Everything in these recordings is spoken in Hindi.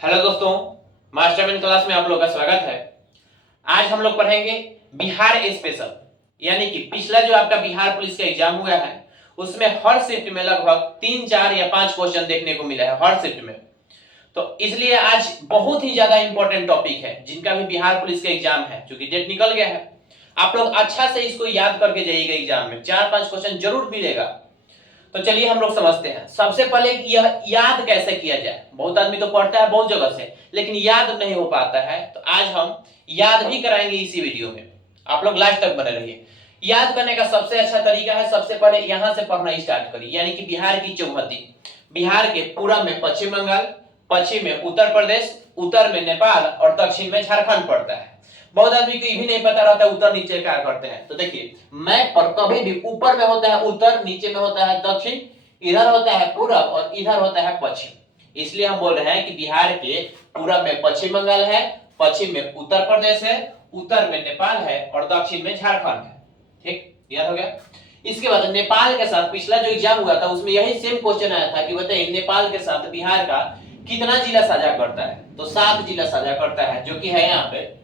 हेलो दोस्तों, मास्टरमाइंड क्लास में आप लोग का स्वागत है। आज हम लोग पढ़ेंगे बिहार स्पेशल, यानी कि पिछला जो आपका बिहार पुलिस का एग्जाम हुआ है उसमें हर शिफ्ट में लगभग 3, 4 या 5 क्वेश्चन देखने को मिला है हर शिफ्ट में। तो इसलिए आज बहुत ही ज्यादा इंपॉर्टेंट टॉपिक है जिनका भी बिहार पुलिस का एग्जाम है, क्योंकि डेट निकल गया है। आप लोग अच्छा से इसको याद करके जाइएगा, एग्जाम में 4-5 क्वेश्चन जरूर मिलेगा। तो चलिए हम लोग समझते हैं। सबसे पहले यह याद कैसे किया जाए। बहुत आदमी तो पढ़ता है बहुत जगह से, लेकिन याद नहीं हो पाता है, तो आज हम याद भी कराएंगे इसी वीडियो में। आप लोग लास्ट तक बने रहिए। याद करने का सबसे अच्छा तरीका है, सबसे पहले यहां से पढ़ना स्टार्ट करिए, यानी कि बिहार की चौहद्दी। बिहार के पूरब में पश्चिम बंगाल, पश्चिम में उत्तर प्रदेश, उत्तर में नेपाल और दक्षिण में झारखंड पड़ता है। बहुत आदमी को ये भी नहीं पता रहता उत्तर नीचे क्या करते हैं। तो देखिए, मैप पर कभी भी ऊपर में होता है उत्तर, नीचे में होता है दक्षिण, इधर होता है पूरब और इधर होता है पश्चिम। इसलिए हम बोल रहे हैं कि बिहार के पूरब में पश्चिम बंगाल है, पश्चिम में उत्तर प्रदेश है, उत्तर में नेपाल है और दक्षिण में झारखंड है। ठीक, याद हो गया। इसके बाद नेपाल के साथ पिछला जो एग्जाम हुआ था उसमें यही सेम क्वेश्चन आया था कि बताइए नेपाल के साथ बिहार का कितना जिला साझा करता है। तो 7 जिला साझा करता है, जो कि है यहाँ पे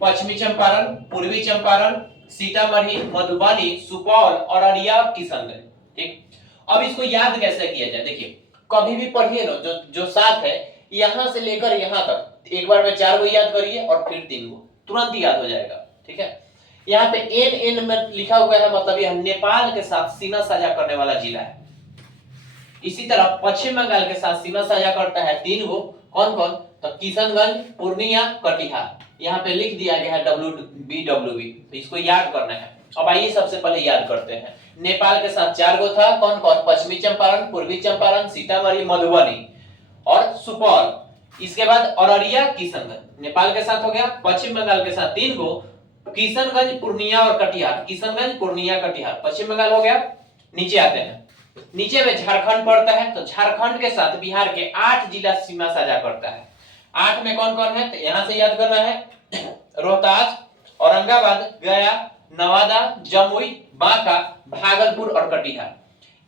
पश्चिमी चंपारण, पूर्वी चंपारण, सीतामढ़ी, मधुबनी, सुपौल और अररिया, किशनगंज। ठीक, अब इसको याद कैसे किया जाए। देखिए, कभी भी पढ़िए ना, जो 7 है यहां से लेकर यहां तक एक बार में 4 को याद करिए और फिर 3 को, तुरंत याद हो जाएगा। ठीक है, यहाँ पे एन में लिखा हुआ है, मतलब यह नेपाल के साथ सीमा साझा करने वाला जिला है। इसी तरह पश्चिम बंगाल के साथ सीमा साझा करता है 3 को। कौन कौन? तो किशनगंज, पूर्णिया, कटिहार। यहाँ पे लिख दिया गया है WBWB, तो इसको याद करना है। अब आइए सबसे पहले याद करते हैं। नेपाल के साथ 4 गो था, कौन कौन? पश्चिमी चंपारण, पूर्वी चंपारण, सीतामढ़ी, मधुबनी और सुपौल। इसके बाद अररिया, किशनगंज। नेपाल के साथ हो गया। पश्चिम बंगाल के साथ 3 गो, किशनगंज, पूर्णिया और कटिहार। किशनगंज, पूर्णिया, कटिहार पश्चिम बंगाल हो गया। नीचे आते हैं, नीचे में झारखंड पड़ता है, तो झारखंड के साथ बिहार के 8 जिला सीमा साझा करता है। 8 में कौन कौन है? तो यहां से याद करना है। रोहतास, औरंगाबाद, गया, नवादा, जमुई, बांका, भागलपुर और कटिहार।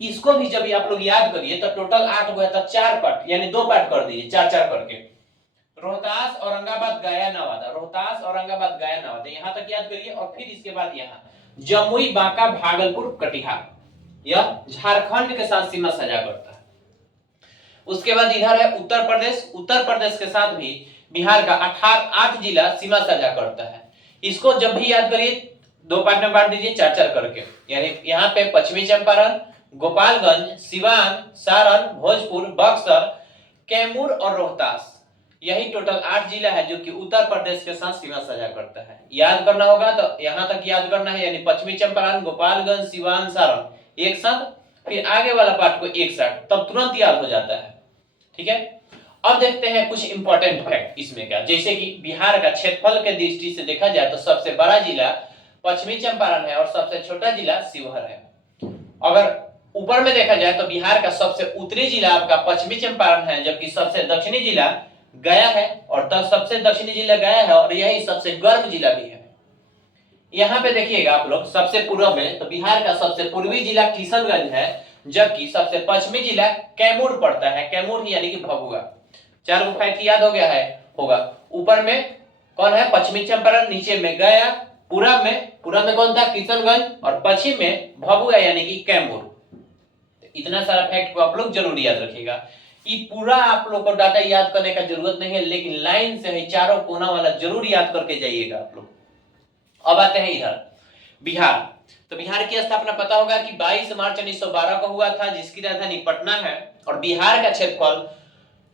इसको भी जब आप लोग याद करिए तो टोटल 8 को है, तो 4 पार्ट यानी 2 पार्ट कर दीजिए, 4-4 करके। रोहतास, औरंगाबाद, गया, नवादा, रोहतास, औरंगाबाद, गया, नवादा, यहां तक याद करिए। और फिर इसके बाद यहाँ जमुई, बांका, भागलपुर, कटिहार, यह झारखंड के साथ सीमा साझा करता है। उसके बाद इधर है उत्तर प्रदेश। उत्तर प्रदेश के साथ भी बिहार का 8 जिला सीमा साझा करता है। इसको जब भी याद करिए 2 पार्ट में बांट दीजिए, 4-4 करके। यानी यहाँ पे पश्चिमी चंपारण, गोपालगंज, सिवान, सारण, भोजपुर, बक्सर, कैमूर और रोहतास, यही टोटल 8 जिला है जो कि उत्तर प्रदेश के साथ सीमा साझा करता है। याद करना होगा तो यहां तक याद करना है, यानी पश्चिमी चंपारण, गोपालगंज, सिवान, सारण एक साथ, फिर आगे वाला पार्ट को एक साथ, तब तुरंत याद हो जाता है। ठीक है, अब देखते हैं कुछ इंपॉर्टेंट फैक्ट इसमें क्या। जैसे कि बिहार का क्षेत्रफल के दृष्टि से देखा जाए तो सबसे बड़ा जिला पश्चिमी चंपारण है और सबसे छोटा जिला शिवहर है। अगर ऊपर में देखा जाए तो बिहार का सबसे उत्तरी जिला आपका पश्चिमी चंपारण है, जबकि सबसे दक्षिणी जिला गया है, और सबसे दक्षिणी जिला गया है और यही सबसे गर्म जिला भी है। यहाँ पे देखिएगा आप लोग, सबसे पूर्व में तो बिहार का सबसे पूर्वी जिला किशनगंज है, जबकि सबसे पश्चिमी जिला कैमूर पड़ता है। कैमूर यानी कि भभुआ। 4 गो फैक्ट याद हो गया है होगा। ऊपर में कौन है? पश्चिमी चंपारण, नीचे में गया, पूरब में कौन था? किशनगंज, और पश्चिम में भभुआ यानी कि कैमूर। इतना सारा फैक्ट को आप लोग जरूर याद रखिएगा। ये पूरा आप लोग को डाटा याद करने का जरूरत नहीं है, लेकिन लाइन से ही चारों कोना वाला जरूर याद करके जाइएगा आप लोग। अब आते हैं इधर बिहार। तो बिहार की स्थापना पता होगा कि 22 मार्च 1912 को हुआ था, जिसकी राजधानी पटना है। और बिहार का क्षेत्रफल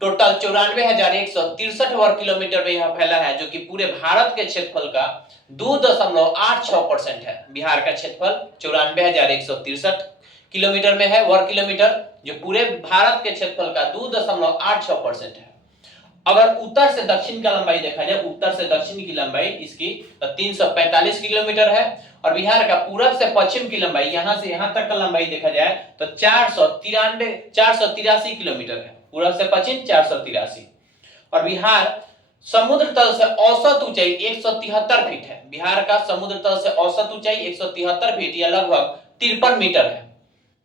टोटल 94,163 वर्ग किलोमीटर में यह फैला है, जो कि पूरे भारत के क्षेत्रफल का 2.86% है। बिहार का क्षेत्रफल 94,163 किलोमीटर में है, वर्ग किलोमीटर, जो पूरे भारत के क्षेत्रफल का 2.86% है। अगर उत्तर से दक्षिण का लंबाई देखा जाए, उत्तर से दक्षिण की लंबाई इसकी 345 किलोमीटर है। और बिहार का पूरब से पश्चिम की लंबाई, यहां से यहां तक का लंबाई देखा जाए तो 483 किलोमीटर है। पूरब से पश्चिम 483। और बिहार समुद्र तल से औसत ऊंचाई 173 फीट है। बिहार का समुद्र तल से औसत ऊंचाई 173 फीट या लगभग 53 मीटर है।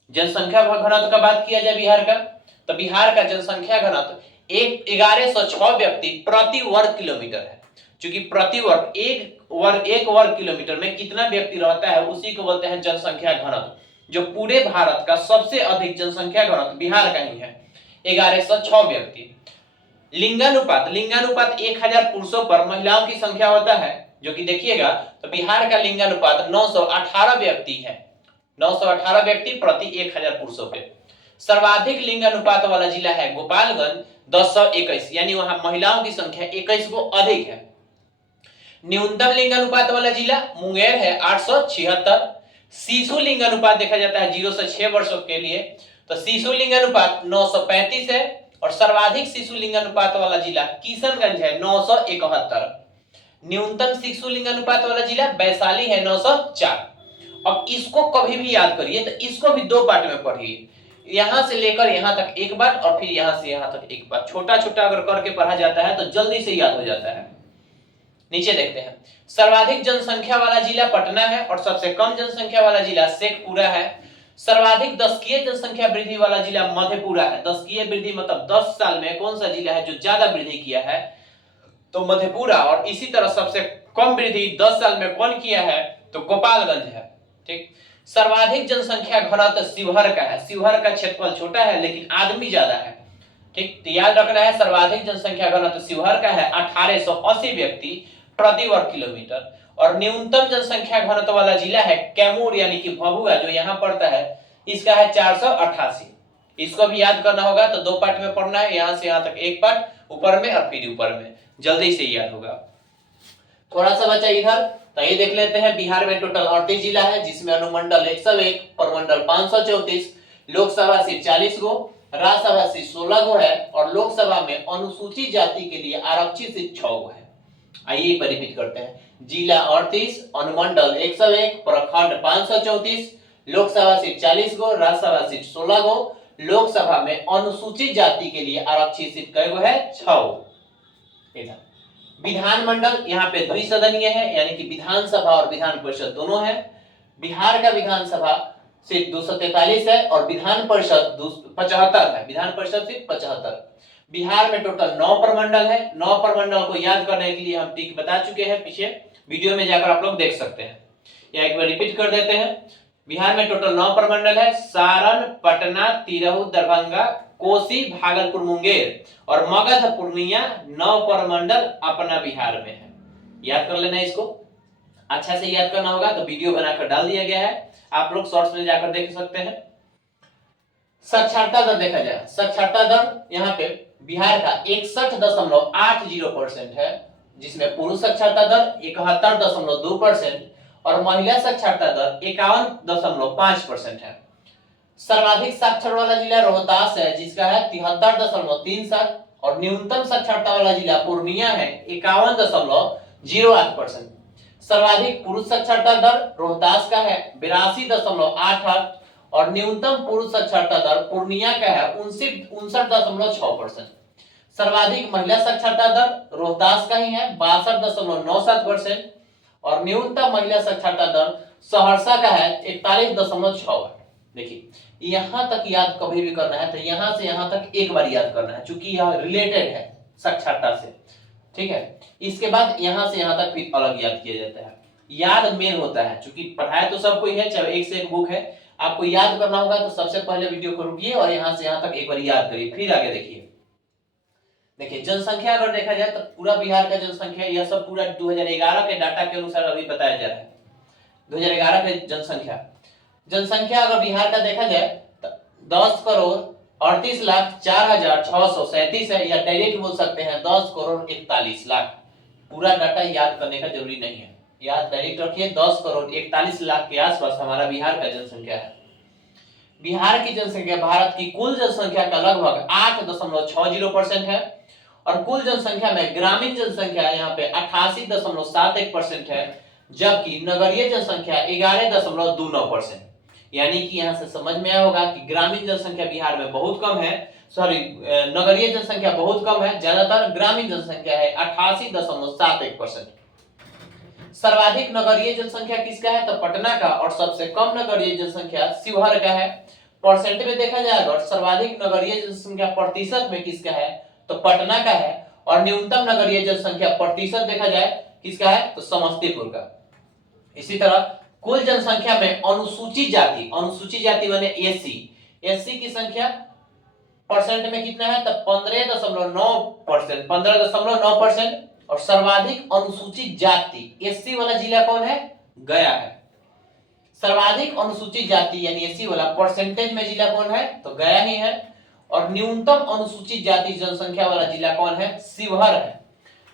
जनसंख्या घनत्व का बात किया जाए बिहार का, तो बिहार का जनसंख्या घनत्व एक 1106 व्यक्ति प्रति वर्ग किलोमीटर है। क्योंकि प्रति वर्ग एक वर्ग किलोमीटर में कितना व्यक्ति रहता है उसी को बोलते हैं जनसंख्या घनत्व। जो पूरे भारत का सबसे अधिक जनसंख्या घनत्व बिहार का ही है, 1106 व्यक्ति। लिंगानुपात 1000 पुरुषों पर महिलाओं की संख्या होता है, जो कि देखिएगा तो बिहार का लिंगानुपात 918 व्यक्ति है, 918 व्यक्ति प्रति 1000 पुरुषों पे। सर्वाधिक लिंगानुपात वाला जिला है गोपालगंज 1021, यानी वहां महिलाओं की संख्या 21 को अधिक है। न्यूनतम लिंगानुपात वाला जिला मुंगेर है 876। शिशु लिंगानुपात देखा जाता है 0 से 6 वर्षों के लिए, तो शिशु लिंगानुपात 935 है। और सर्वाधिक शिशु लिंगानुपात वाला जिला किशनगंज है 971। न्यूनतम शिशु लिंगानुपात वाला जिला वैशाली है 904। अब इसको कभी भी याद करिए तो इसको भी दो पार्ट में पढ़िए, यहां से लेकर यहां तक एक बार और फिर यहां से यहां तक एक बार। छोटा छोटा अगर करके पढ़ा जाता है तो जल्दी से याद हो जाता है। नीचे देखते हैं, सर्वाधिक जनसंख्या वाला जिला पटना है और सबसे कम जनसंख्या वाला जिला शेखपुरा है। सर्वाधिक दशकीय जनसंख्या वृद्धि वाला जिला मधेपुरा है। दशकीय वृद्धि मतलब 10 साल में कौन सा जिला है जो ज्यादा वृद्धि किया है, तो मधेपुरा। और इसी तरह सबसे कम वृद्धि 10 साल में कौन किया है, तो गोपालगंज है। ठीक। सर्वाधिक जनसंख्या घनत्व शिवहर का है। शिवहर का क्षेत्रफल छोटा है लेकिन आदमी ज्यादा है। ठीक, तो याद रखना है सर्वाधिक जनसंख्या घनत्व शिवहर का है 1880 व्यक्ति प्रति वर्ग किलोमीटर। और न्यूनतम जनसंख्या घनत्व वाला जिला है कैमूर यानी कि भभुआ, जो यहाँ पड़ता है, इसका है 488। इसको भी याद करना होगा तो दो पार्ट में पढ़ना है, यहां से यहां तक एक पार्ट, ऊपर में और फिर ऊपर में, जल्दी से याद होगा। थोड़ा सा बचा इधर, तो ये देख लेते हैं। बिहार में टोटल 38 जिला है, जिसमें अनुमंडल 101, प्रमंडल 534, लोकसभा सीट 40 गो, राज्यसभा सीट 16 गो है और लोकसभा में अनुसूचित जाति के लिए आरक्षित सीट 6 गो है। आइए एक बार रिपीट करते हैं। जिला 38, अनुमंडल 101, प्रखंड 534, लोकसभा सीट 40 गो, राज्यसभा सीट 16 गो, लोकसभा में अनुसूचित जाति के लिए आरक्षित सीट कई गो है, 6 गो। विधानमंडल यहाँ पे द्विसदनीय है, यानी कि विधानसभा और विधान परिषद दोनों है। बिहार का विधानसभा सीट 243 है और विधान परिषद 75 है। विधान परिषद सीट 75। बिहार में टोटल 9 प्रमंडल है। 9 प्रमंडल को याद करने के लिए हम टिक बता चुके हैं, पीछे वीडियो में जाकर आप लोग देख सकते हैं, या एक बार रिपीट कर देते हैं। बिहार में टोटल 9 प्रमंडल है। सारण, पटना, तिरहुत, दरभंगा, कोसी, भागलपुर, मुंगेर और मगध, पूर्णिया 9 प्रमंडल अपना बिहार में है। याद कर लेना, इसको अच्छा से याद करना होगा तो वीडियो बनाकर डाल दिया गया है, आप लोग शॉर्ट्स में जाकर देख सकते हैं। साक्षरता दर देखा जाए, साक्षरता दर यहाँ पे बिहार का 61.80% है, जिसमें पुरुष साक्षरता दर 71.2% और महिला साक्षरता दर 51.5% है। सर्वाधिक साक्षर वाला जिला रोहतास है, जिसका है 73.37 और न्यूनतम साक्षरता वाला जिला पूर्णिया है 51.08%। सर्वाधिक पुरुष साक्षरता दर रोहतास का है 82.88 और न्यूनतम पुरुष साक्षरता दर पूर्णिया का है 59.6%। सर्वाधिक महिला साक्षरता दर रोहतास का ही है 62.97% और न्यूनतम महिला साक्षरता दर सहरसा का है 41.6। देखिए, यहां तक याद कभी भी करना है तो यहां से यहां तक एक बार याद करना है, क्योंकि यह रिलेटेड है साक्षरता से। ठीक है, इसके बाद यहां से यहां तक फिर अलग याद किया जाता है। याद मेन होता है, क्योंकि पढ़ाया तो सब कोई है, चाहे एक से एक बुक है, आपको याद करना होगा तो सबसे पहले वीडियो को रुकिए और यहां से यहां तक एक बार याद करिए, फिर आगे देखिए। देखिए, जनसंख्या अगर देखा जाए तो पूरा बिहार का जनसंख्या, यह सब पूरा 2011 के डाटा के अनुसार अभी बताया जा रहा है। 2011 के जनसंख्या अगर बिहार का देखा जाए तो 10,38,04,637 है, या डायरेक्ट बोल सकते हैं 10,41,00,000। पूरा डाटा याद करने का जरूरी नहीं है, याद डायरेक्ट रखिए। 10,41,00,000 के आसपास हमारा बिहार का जनसंख्या है। बिहार की जनसंख्या भारत की कुल जनसंख्या का लगभग 8.60% है और कुल जनसंख्या में ग्रामीण जनसंख्या यहाँ पे 88.71% है, जबकि नगरीय जनसंख्या 11.29%। यानी कि यहाँ से समझ में आया होगा कि ग्रामीण जनसंख्या बिहार में बहुत कम है, नगरीय जनसंख्या बहुत कम है, ज्यादातर ग्रामीण जनसंख्या है 88.71%। सर्वाधिक नगरीय जनसंख्या किसका है, तो पटना का, और सबसे कम नगरीय जनसंख्या शिवहर का है। परसेंट में देखा जाए अगर सर्वाधिक नगरीय जनसंख्या प्रतिशत में किसका है, तो पटना का है। और न्यूनतम नगरीय जनसंख्या प्रतिशत देखा जाए किसका है, तो समस्तीपुर का। इसी तरह कुल जनसंख्या में अनुसूचित जाति माने एससी, एससी की संख्या परसेंट में कितना है, तो 15.9%, 15.9%। और सर्वाधिक अनुसूचित जाति एससी वाला जिला कौन है, गया है। सर्वाधिक अनुसूचित जाति यानी एससी वाला परसेंटेज में जिला कौन है, तो गया ही है। और न्यूनतम अनुसूचित जाति जनसंख्या वाला जिला कौन है, शिवहर है।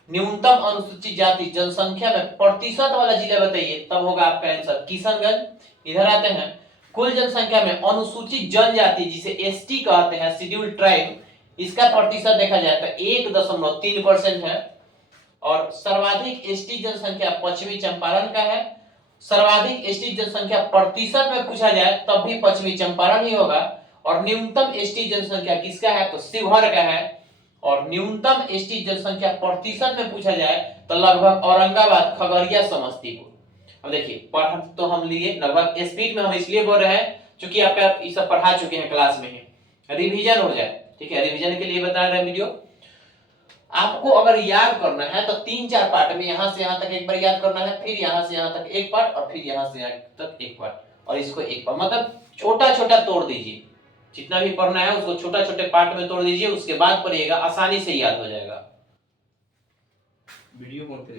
न्यूनतम अनुसूचित जाति जनसंख्या में प्रतिशत वाला जिला बताइए, तब होगा आपका आंसर किशनगंज। इधर आते हैं कुल जनसंख्या में अनुसूचित जनजाति जिसे एसटी कहते हैं, शेड्यूल्ड ट्राइब, इसका प्रतिशत देखा जाए तो 1.3% है। और सर्वाधिक एसटी जनसंख्या पश्चिमी चंपारण का है। सर्वाधिक एसटी जनसंख्या प्रतिशत में पूछा जाए तब भी पश्चिमी चंपारण ही होगा। और न्यूनतम एसटी जनसंख्या किसका है, तो शिवहर का है। और न्यूनतम एसटी जनसंख्या प्रतिशत में पूछा जाए तो लगभग औरंगाबाद, खगड़िया, समस्तीपुर। अब देखिए पढ़ तो हम लिए लगभग स्पीड में हम इसलिए बोल रहे हैं क्योंकि आप ये सब पढ़ा चुके हैं क्लास में ही, रिवीजन हो जाए। ठीक है, रिवीजन के लिए बता रहे हैं वीडियो। आपको अगर याद करना है तो 3-4 पार्ट में यहां से यहां तक एक बार याद करना है, फिर यहां से यहां तक एक पार्ट, और फिर यहां से यहां तक एक पार्ट, और इसको एक पार्ट, मतलब छोटा छोटा तोड़ दीजिए। जितना भी पढ़ना है उसको छोटा छोटे पार्ट में तोड़ दीजिए, उसके बाद पढ़िएगा, आसानी से याद हो जाएगा। वीडियो कौन सी